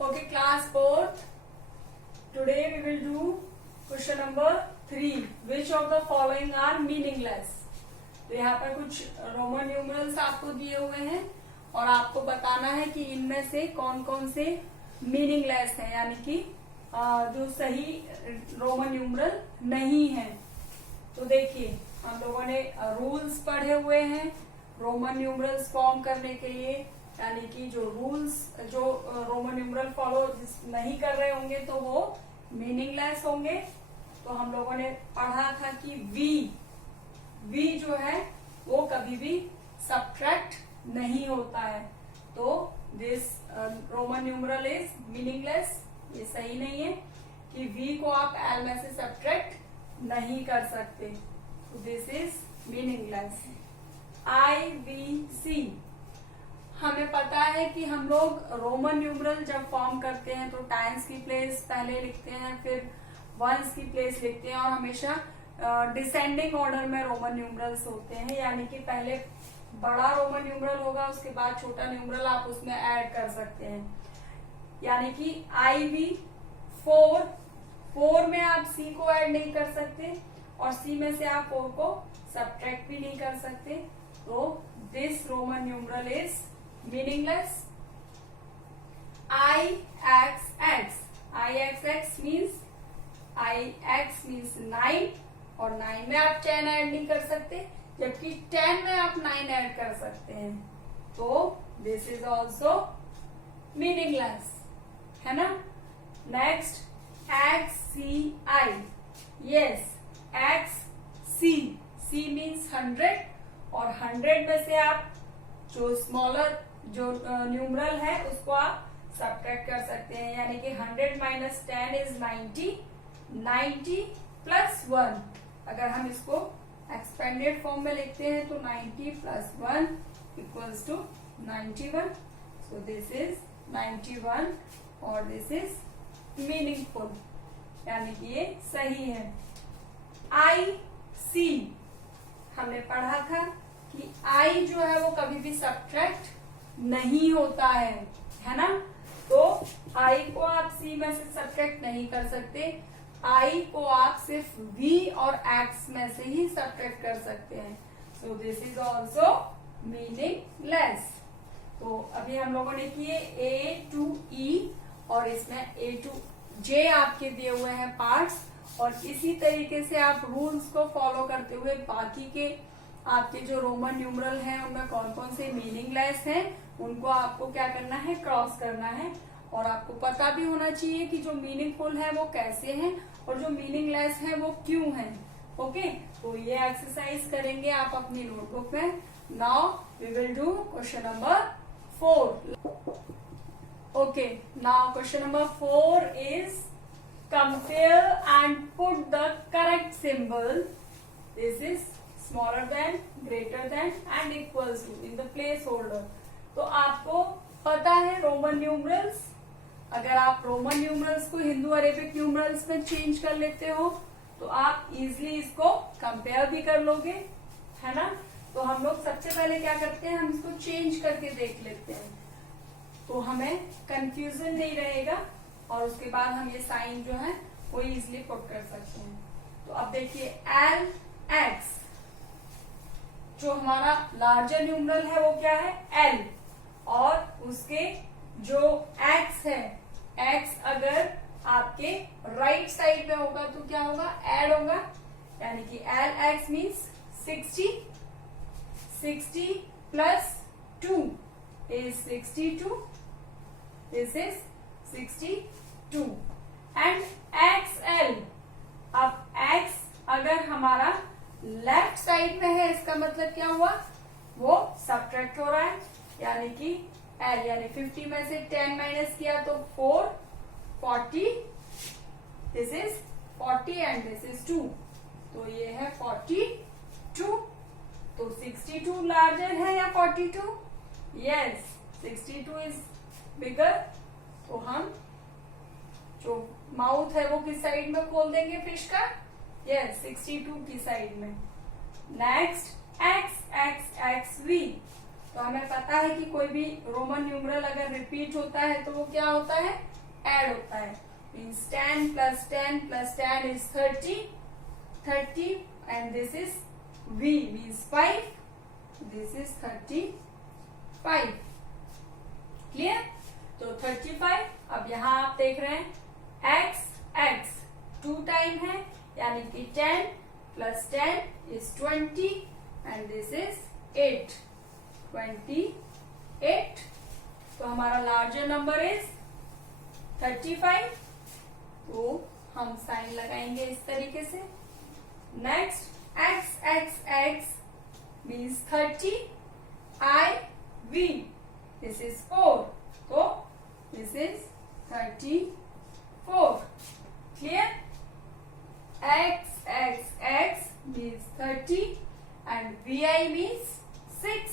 Okay, class 4th. Today we will do question number 3. Which of the following are meaningless? तो यहाँ पर कुछ Roman numerals आपको दिए हुए हैं और आपको बताना है कि इनमें से कौन कौन से मीनिंगलेस हैं, यानी कि जो सही रोमन न्यूमरल नहीं है। तो देखिए, हम लोगों ने रूल्स पढ़े हुए हैं रोमन न्यूमरल्स फॉर्म करने के लिए, यानी कि जो रूल्स जो रोमन न्यूमरल फॉलो नहीं कर रहे होंगे तो वो मीनिंगलेस होंगे। तो हम लोगों ने पढ़ा था कि वी जो है वो कभी भी सब्ट्रैक्ट नहीं होता है, तो this Roman numeral is meaningless. ये सही नहीं है कि वी को आप एल में से सब्ट्रैक्ट नहीं कर सकते, तो दिस इज मीनिंगलेस। IVC, हमें पता है कि हम लोग रोमन न्यूमरल जब फॉर्म करते हैं तो टाइम्स की प्लेस पहले लिखते हैं, फिर वंस की प्लेस लिखते हैं, और हमेशा डिसेंडिंग ऑर्डर में रोमन न्यूमरल्स होते हैं, यानी कि पहले बड़ा रोमन न्यूमरल होगा, उसके बाद छोटा न्यूमरल आप उसमें ऐड कर सकते हैं। यानी कि IV 4 में आप C को ऐड नहीं कर सकते और C में से आप 4 को सब्ट्रैक्ट भी नहीं कर सकते, तो this Roman numeral is meaningless. IXX means 9, और 9 में आप 10 ऐड नहीं कर सकते, जबकि 10 में आप 9 ऐड कर सकते हैं, तो दिस इज ऑल्सो मीनिंगलेस, है ना। Next XCI, yes XC means 100, और 100 में से आप जो स्मॉलर जो न्यूमरल है उसको आप सब्ट्रैक्ट कर सकते हैं, यानी कि 100 माइनस 10 इज 90 प्लस 1। अगर हम इसको एक्सपेंडेड फॉर्म में लिखते हैं तो 90 plus 1 equals to 91, so this is 91 और दिस इज मीनिंगफुल, यानी कि ये सही है। IC, हमने पढ़ा था कि I जो है वो कभी भी सब्ट्रैक्ट नहीं होता है ना। तो I को आप C में से सब्ट्रैक्ट नहीं कर सकते, I को आप सिर्फ V और X में से ही सब्ट्रैक्ट कर सकते हैं, सो दिस इज ऑल्सो मीनिंगलेस। तो अभी हम लोगों ने किए A to E, और इसमें A to J आपके दिए हुए हैं पार्ट्स, और इसी तरीके से आप रूल्स को फॉलो करते हुए बाकी के आपके जो रोमन न्यूमरल हैं उनमें कौन कौन से मीनिंगलेस हैं उनको आपको क्या करना है, क्रॉस करना है। और आपको पता भी होना चाहिए कि जो मीनिंगफुल है वो कैसे हैं और जो मीनिंगलेस है वो क्यों हैं। ओके, तो ये एक्सरसाइज करेंगे आप अपनी नोटबुक में। Now we will do question number 4। Okay, now question number 4 is compare and put the correct symbol, this is smaller than, greater than and equals to in the place holder। तो आपको पता है Roman numerals, अगर आप Roman numerals को Hindu Arabic numerals में change कर लेते हो तो आप इजिली इसको कंपेयर भी कर लोगे, है ना। तो हम लोग सबसे पहले क्या करते हैं, हम इसको चेंज करके देख लेते हैं, तो हमें कंफ्यूजन नहीं रहेगा, और उसके बाद हम ये साइन जो है वो इजिली पुट कर सकते हैं। तो अब देखिए LX, जो हमारा लार्जर न्यूमरल है वो क्या है, L, और उसके जो X है, X अगर आपके राइट साइड में होगा तो क्या होगा, ऐड होगा, यानी कि LX means 60 plus 2 is 62, this is 62। And XL, अब X अगर हमारा लेफ्ट साइड में है इसका मतलब क्या हुआ, वो सब्ट्रैक्ट हो रहा है, यानी कि L, यानी 50 में से 10 माइनस किया तो 4, 40, this is 40 and this is 2, तो ये है 42। तो 62 लार्जर है या 42, यस 62 इज बिगर, तो हम जो माउथ है वो किस साइड में खोल देंगे फिश का, यस 62 की साइड में। नेक्स्ट XXXV, तो हमें पता है कि कोई भी रोमन न्यूमरल अगर रिपीट होता है तो वो क्या होता है, ऐड होता है। Means 10 + 10 + 10 is 30 and this is V means 5, this is 35। Clear? तो 35। अब यहाँ आप देख रहे हैं x 2 टाइम है, यानी कि 10 + 10 is 20 and this is 8, 28। तो हमारा लार्जर नंबर इज 35। तो हम साइन लगाएंगे इस तरीके से। Next x means 30, IV this is 4, तो this is 34। Clear? x means 30 and VI means 6,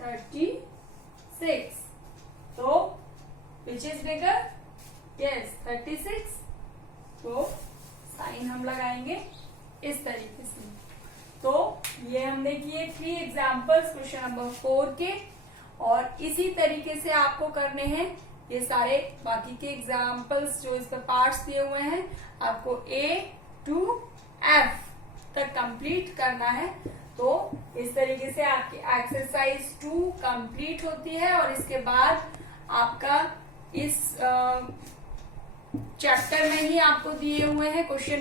36। तो which is bigger? Yes, 36। तो साइन हम लगाएंगे इस तरीके से। तो ये हमने किए 3 एग्जाम्पल्स क्वेश्चन नंबर 4 के, और इसी तरीके से आपको करने हैं ये सारे बाकी के एग्जाम्पल्स जो इस पर पार्ट्स दिए हुए हैं, आपको A to F तक कंप्लीट करना है। तो इस तरीके से आपकी एक्सरसाइज 2 कंप्लीट होती है, और इसके बाद आपका इस चैप्टर में ही आपको दिए हुए हैं question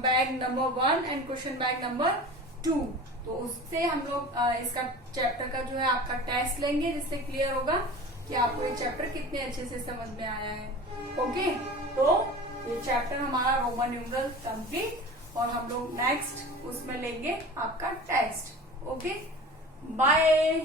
bag number 1 and question bag number 2। तो उससे हम लोग इसका चैप्टर का जो है आपका टेस्ट लेंगे, जिससे क्लियर होगा कि आपको ये चैप्टर कितने अच्छे से समझ में आया है। ओके, तो ये चैप्टर हमारा रोमन न्यूमरल कंप्लीट, और हम लोग नेक्स्ट उसमें लेंगे आपका टेस्ट। Okay, bye.